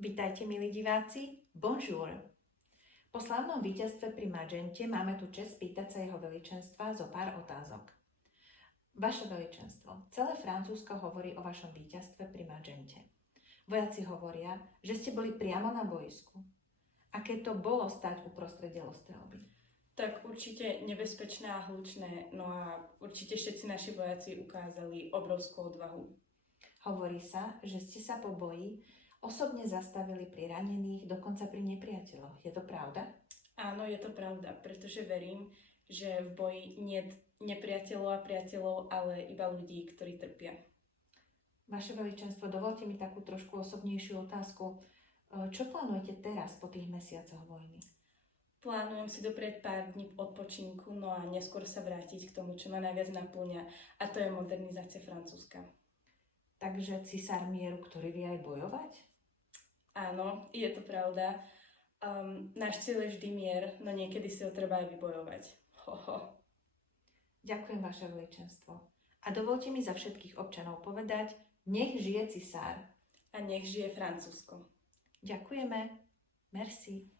Vitajte, milí diváci, bonjour. Po slávnom víťazstve pri Magente máme tu čest pýtať sa jeho veličenstva zo pár otázok. Vaše veličenstvo, celé Francúzsko hovorí o vašom víťazstve pri Magente. Vojaci hovoria, že ste boli priamo na boisku. Aké to bolo stať uprostred delostrelby? Tak určite nebezpečné a hlučné, no a určite všetci naši vojaci ukázali obrovskú odvahu. Hovorí sa, že ste sa po boji osobne zastavili pri ranených, dokonca pri nepriateľoch. Je to pravda? Áno, je to pravda, pretože verím, že v boji nie nepriateľov a priateľov, ale iba ľudí, ktorí trpia. Vaše veličenstvo, dovolte mi takú trošku osobnejšiu otázku. Čo plánujete teraz po tých mesiacoch vojny? Plánujem si doprieť pár dní odpočinku, no a neskôr sa vrátiť k tomu, čo ma najviac napĺňa, a to je modernizácia Francúzska. Takže cisár mieru, ktorý vie aj bojovať? Áno, je to pravda. Náš cieľ je vždy mier, no niekedy si ho treba aj vybojovať. Ďakujem, vaše veličenstvo. A dovolte mi za všetkých občanov povedať, nech žije cisár. A nech žije Francúzsko. Ďakujeme. Merci.